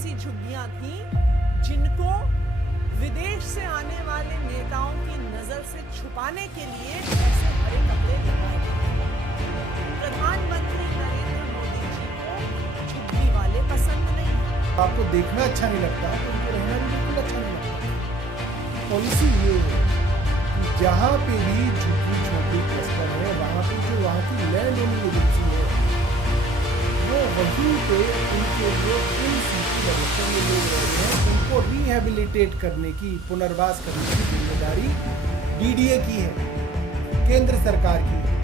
ऐसी झुग्गियां थीं जिनको विदेश से आने वाले नेताओं की नजर से छुपाने के लिए ऐसे हरे कपड़े लगाए गए। प्रधानमंत्री नरेंद्र मोदी जी को झुग्गी वाले पसंद नहीं। आपको देखना अच्छा नहीं लगता तो उनको रहना भी बिल्कुल अच्छा नहीं लगता। पॉलिसी ये है कि जहाँ पे भी झुग्गी छोटी क्लस्टर है वहाँ पे जो वहाँ की लैंड ओनिंग एजेंसी है वो वहीं पे उनके जो इन सीटी रजिस्टर में लोग रह रहे हैं उनको रिहेबिलिटेट करने की, पुनर्वास करने की जिम्मेदारी डीडीए की है, केंद्र सरकार की है।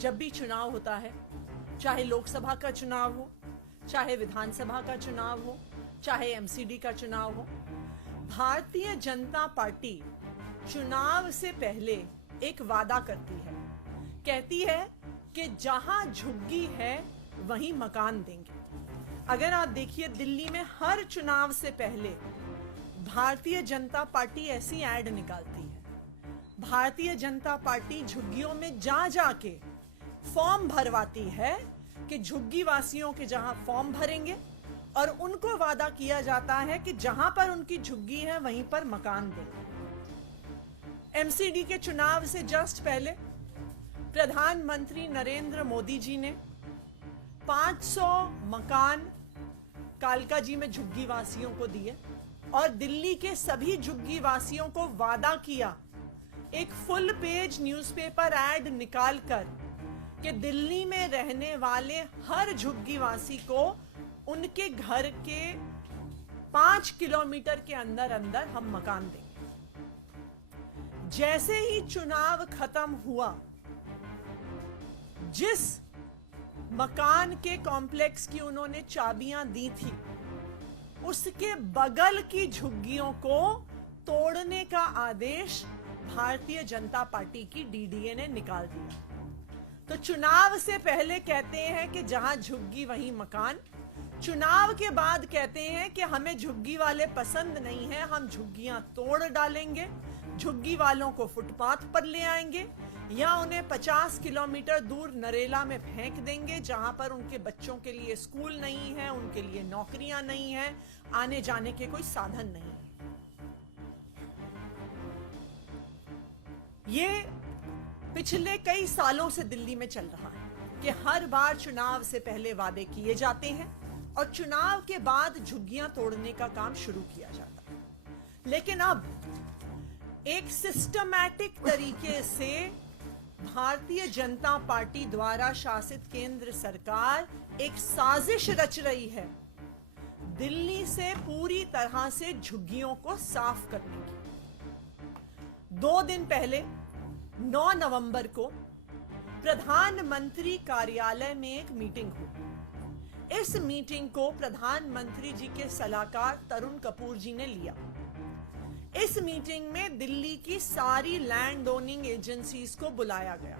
जब भी चुनाव होता है, चाहे लोकसभा का चुनाव हो, चाहे विधानसभा का चुनाव हो, चाहे एमसीडी का चुनाव हो, भारतीय जनता पार्टी चुनाव से पहले एक वादा करती है। कहती है कि जहां झुग्गी है वहीं मकान देंगे। अगर आप देखिए दिल्ली में हर चुनाव से पहले भारतीय जनता पार्टी ऐसी ऐड निकालती है। भारतीय जनता पार्टी झुग्गियों में जा जाके फॉर्म भरवाती है कि झुग्गी वासियों के जहां फॉर्म भरेंगे और उनको वादा किया जाता है कि जहां पर उनकी झुग्गी है वहीं पर मकान देंगे। एमसीडी के चुनाव से जस्ट पहले प्रधानमंत्री नरेंद्र मोदी जी ने 500 मकान कालका जी में झुग्गी वासियों को दिए और दिल्ली के सभी झुग्गी वासियों को वादा किया, एक फुल पेज न्यूज़पेपर एड निकालकर, कि दिल्ली में रहने वाले हर झुग्गी वासी को उनके घर के 5 किलोमीटर के अंदर अंदर हम मकान देंगे। जैसे ही चुनाव खत्म हुआ, जिस मकान के कॉम्प्लेक्स की उन्होंने चाबियां दी थी, उसके बगल की झुग्गियों को तोड़ने का आदेश भारतीय जनता पार्टी की डीडीए ने निकाल दिया। तो चुनाव से पहले कहते हैं कि जहां झुग्गी वहीं मकान, चुनाव के बाद कहते हैं कि हमें झुग्गी वाले पसंद नहीं है, हम झुग्गियां तोड़ डालेंगे, झुग्गी वालों को फुटपाथ पर ले आएंगे या उन्हें 50 किलोमीटर दूर नरेला में फेंक देंगे जहां पर उनके बच्चों के लिए स्कूल नहीं है, उनके लिए नौकरियां नहीं है, आने जाने के कोई साधन नहीं है। ये पिछले कई सालों से दिल्ली में चल रहा है कि हर बार चुनाव से पहले वादे किए जाते हैं और चुनाव के बाद झुग्गियां तोड़ने का काम शुरू किया जाता है। लेकिन अब एक सिस्टमैटिक तरीके से भारतीय जनता पार्टी द्वारा शासित केंद्र सरकार एक साजिश रच रही है दिल्ली से पूरी तरह से झुग्गियों को साफ करने की। 2 दिन पहले 9 नवंबर को प्रधानमंत्री कार्यालय में एक मीटिंग हुई। इस मीटिंग को प्रधानमंत्री जी के सलाहकार तरुण कपूर जी ने लिया। इस मीटिंग में दिल्ली की सारी लैंड ओनिंग एजेंसीज को बुलाया गया,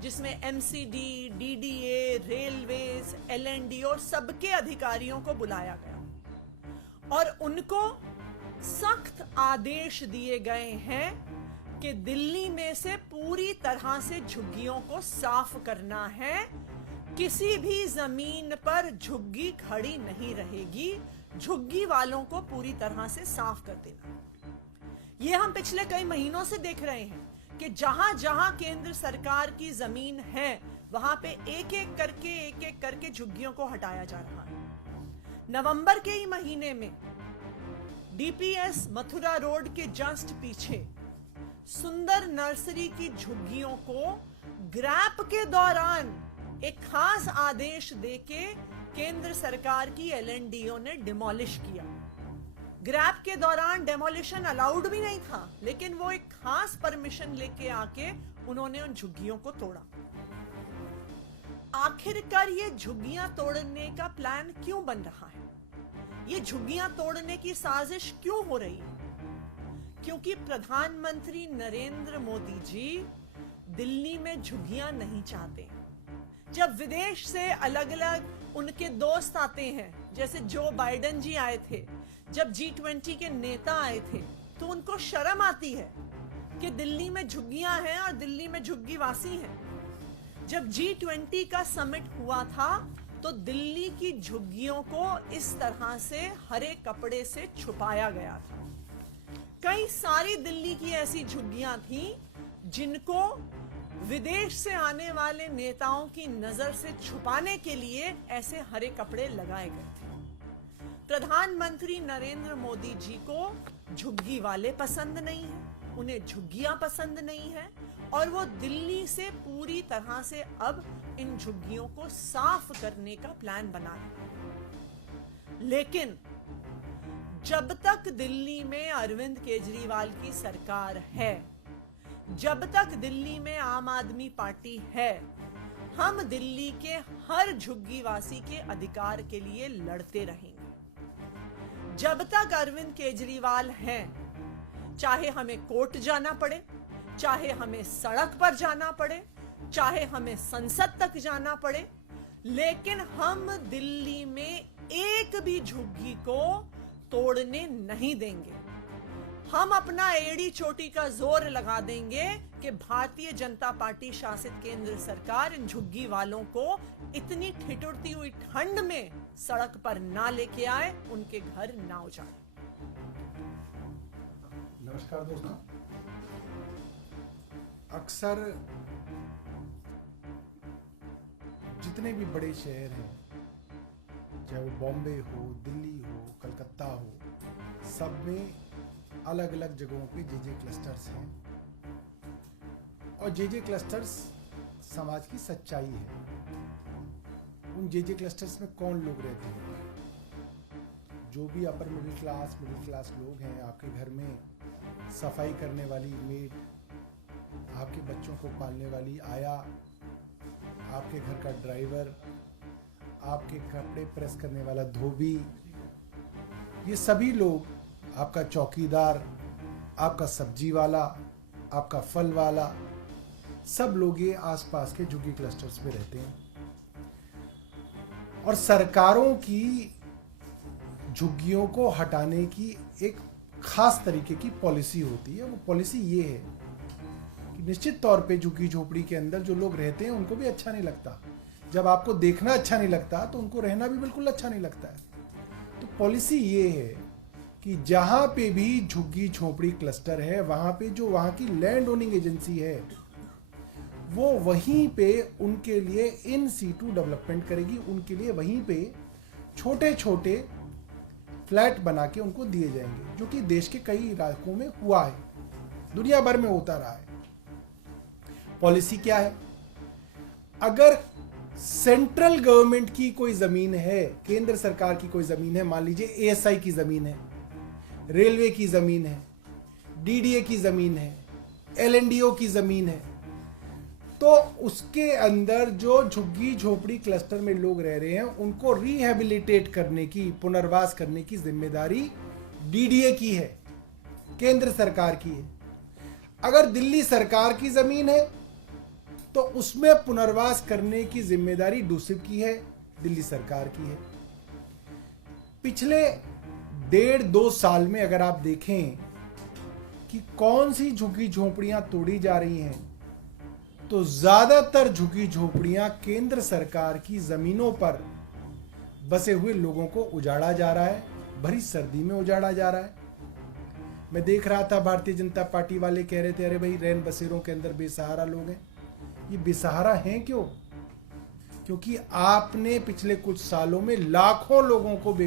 जिसमें एमसीडी, डीडीए, रेलवेज, एलएनडी और सबके अधिकारियों को बुलाया गया और उनको सख्त आदेश दिए गए हैं कि दिल्ली में से पूरी तरह से झुग्गियों को साफ करना है। किसी भी जमीन पर झुग्गी खड़ी नहीं रहेगी, झुग्गी वालों को पूरी तरह से साफ कर देना। ये हम पिछले कई महीनों से देख रहे हैं कि जहां जहां केंद्र सरकार की जमीन है वहां पे एक एक करके झुग्गियों को हटाया जा रहा है। नवंबर के ही महीने में डीपीएस मथुरा रोड के जस्ट पीछे सुंदर नर्सरी की झुग्गियों को ग्रैप के दौरान एक खास आदेश देके केंद्र सरकार की एलएनडीओ ने डिमोलिश किया। ग्रैप के दौरान डेमोलिशन अलाउड भी नहीं था, लेकिन वो एक खास परमिशन लेके आके उन्होंने उन झुग्गियों को तोड़ा। आखिरकार ये झुग्गियां तोड़ने का प्लान क्यों बन रहा है? ये झुग्गियां तोड़ने की साजिश क्यों हो रही है? क्योंकि प्रधानमंत्री नरेंद्र मोदी जी दिल्ली में झुग्गियां नहीं चाहते। जब विदेश से अलग अलग उनके दोस्त आते हैं, जैसे जो बाइडेन जी आए थे, जब G20 के नेता आए थे तो उनको शर्म आती है कि दिल्ली में झुग्गियां हैं और दिल्ली में झुग्गीवासी हैं। जब G20 का समिट हुआ था तो दिल्ली की झुग्गियों को इस तरह से हरे कपड़े से छुपाया गया था। कई सारी दिल्ली की ऐसी झुग्गियां थीं जिनको विदेश से आने वाले नेताओं की नजर से छुपाने के लिए ऐसे हरे कपड़े लगाए गए थे। प्रधानमंत्री नरेंद्र मोदी जी को झुग्गी वाले पसंद नहीं है, उन्हें झुग्गियां पसंद नहीं है और वो दिल्ली से पूरी तरह से अब इन झुग्गियों को साफ करने का प्लान बना रहे हैं। लेकिन जब तक दिल्ली में अरविंद केजरीवाल की सरकार है, जब तक दिल्ली में आम आदमी पार्टी है, हम दिल्ली के हर झुग्गीवासी के अधिकार के लिए लड़ते रहेंगे। जब तक अरविंद केजरीवाल हैं, चाहे हमें कोर्ट जाना पड़े, चाहे हमें सड़क पर जाना पड़े, चाहे हमें संसद तक जाना पड़े, लेकिन हम दिल्ली में एक भी झुग्गी को तोड़ने नहीं देंगे। हम अपना एड़ी चोटी का जोर लगा देंगे कि भारतीय जनता पार्टी शासित केंद्र सरकार इन झुग्गी वालों को इतनी ठिठुरती हुई ठंड में सड़क पर ना लेके आए, उनके घर ना उजाड़े। नमस्कार दोस्तों, अक्सर जितने भी बड़े शहर हैं, चाहे वो बॉम्बे हो, दिल्ली हो, कलकत्ता हो, सब में अलग अलग जगहों पे जे क्लस्टर्स हैं और जे क्लस्टर्स समाज की सच्चाई है। उन जे क्लस्टर्स में कौन लोग रहते हैं? जो भी अपर मिडिल क्लास लोग हैं, आपके घर में सफाई करने वाली मेड, आपके बच्चों को पालने वाली आया, आपके घर का ड्राइवर, आपके कपड़े प्रेस करने वाला धोबी, ये सभी लोग, आपका चौकीदार, आपका सब्जी वाला, आपका फल वाला, सब लोग ये आसपास के झुग्गी क्लस्टर्स में रहते हैं। और सरकारों की झुग्गियों को हटाने की एक खास तरीके की पॉलिसी होती है। वो पॉलिसी ये है कि निश्चित तौर पे झुग्गी झोपड़ी के अंदर जो लोग रहते हैं उनको भी अच्छा नहीं लगता। जब आपको देखना अच्छा नहीं लगता तो उनको रहना भी बिल्कुल अच्छा नहीं लगता है। तो पॉलिसी ये है कि जहां पे भी झुग्गी झोपड़ी क्लस्टर है, वहां पे जो वहां की लैंड ओनिंग एजेंसी है वो वहीं पे उनके लिए इन सीटू डेवलपमेंट करेगी। उनके लिए वहीं पे छोटे छोटे फ्लैट बना के उनको दिए जाएंगे, जो कि देश के कई इलाकों में हुआ है, दुनिया भर में होता रहा है। पॉलिसी क्या है? अगर सेंट्रल गवर्नमेंट की कोई जमीन है, केंद्र सरकार की कोई जमीन है, मान लीजिए एएसआई की जमीन है, रेलवे की जमीन है, डीडीए की जमीन है, एलएनडीओ की जमीन है, तो उसके अंदर जो झुग्गी झोपड़ी क्लस्टर में लोग रह रहे हैं उनको रिहेबिलिटेट करने की, पुनर्वास करने की जिम्मेदारी डीडीए की है, केंद्र सरकार की है। अगर दिल्ली सरकार की जमीन है तो उसमें पुनर्वास करने की जिम्मेदारी दूसरी की है, दिल्ली सरकार की है। पिछले 1.5-2 साल में अगर आप देखें कि कौन सी झुग्गी झोपड़ियां तोड़ी जा रही हैं, तो ज्यादातर झुग्गी झोपड़ियां केंद्र सरकार की जमीनों पर बसे हुए लोगों को उजाड़ा जा रहा है, भरी सर्दी में उजाड़ा जा रहा है। मैं देख रहा था भारतीय जनता पार्टी वाले कह रहे थे, अरे भाई रैन बसेरों के अंदर बेसहारा लोग हैं। ये बेसहारा हैं क्यों? क्योंकि आपने पिछले कुछ सालों में लाखों लोगों को